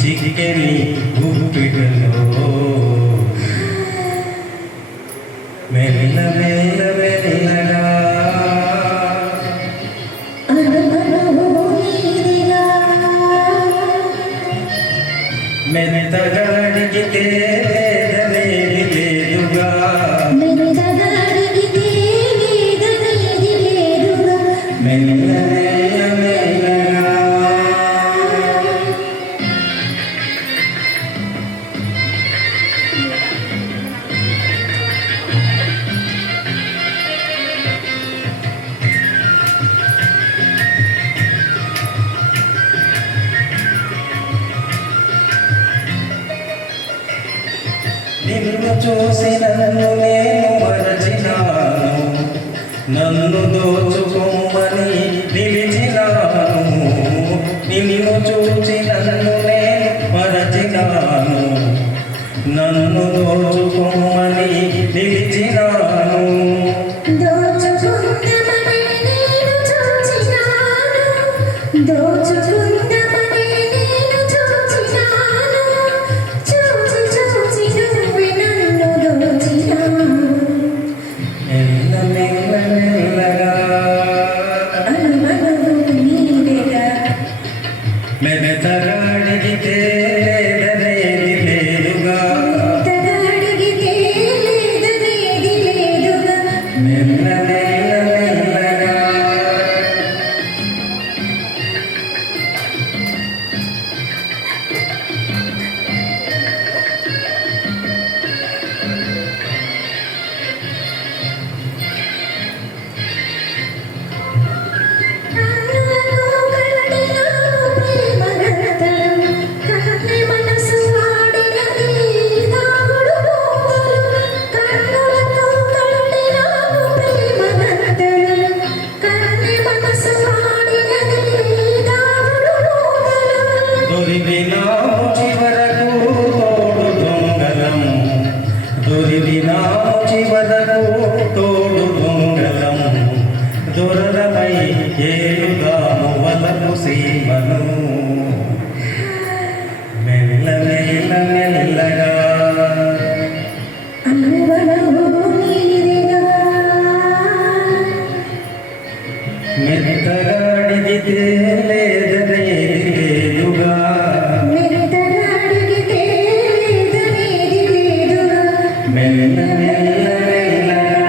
చికెని గుప్పిటలో మెల్ల మెల్ల మెల్లగా మెత్తగా అడిగితే లేదనేది లేదుగా మెల్ల నిన్ను చూసి నన్ను నేను మరచినాను, నన్ను దోచుకోమని నిలిచినాను. నిన్ను చూసి నన్ను నేను మరచినాను, నన్ను దోచుకోమని నిలిచినాను. మెత్తగా అడిగితే లేదనేది లేదుగా మెల్ల మెల్ల మెల్లగా తోడు దొంగలం దొరలమై ఏలుగాము వలకు సీమను మెల్ల మెల్ల మెల్లగా మెత్తగా అడిగితే లేదనేది లేదుగా మెల్ల మెల్ల మెల్లగా